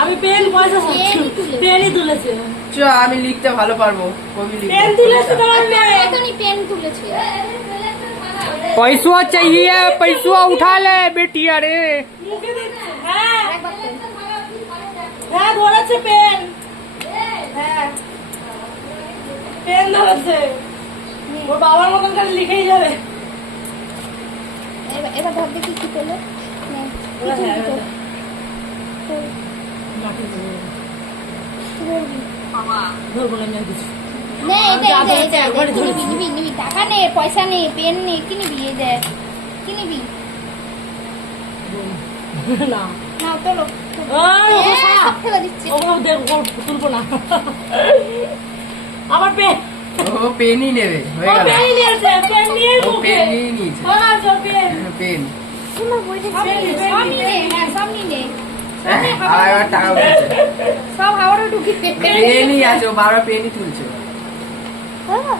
আমি পেন পয়সা পেনই তুলেছে। চ আমি লিখতে ভালো পারবো, কবি লিখতে। পেন তুলেছে তোমার মেয়ে। এখনই পেন তুলেছে। पैसुआ चाहिए, पैसुआ उठा ले बेटिया रे। মুখে দিচ্ছে। হ্যাঁ হ্যাঁ ধরেছে পেন। হ্যাঁ পেন ধরেছে। ওর বাবার মতন খালি লিখেই যাবে। এবার ধর দেখি কি করলো। ধরবো না আমি কিছু। নে এটা নিবি টাকা নে, পয়সা নে, পেন নে, কি নিবি? এই দেখ কি নিবি? না নাও তোলো। সব ফেলে দিচ্ছি। তুলবো না। আমার পেন। ও পেনই নেবে, হয়ে গেল। পেন নিয়েছে, পেন নিয়ে ও পেন নিয়ে নিয়েছে। পেন। পেন। সব নিয়ে নে, হ্যাঁ সব নিয়ে নে। আর এবার টাকা উঠেছে। সব হাওড়ে ঢুকিয়ে দে। পেনই আছে, ও বারবার পেনই তুলছে।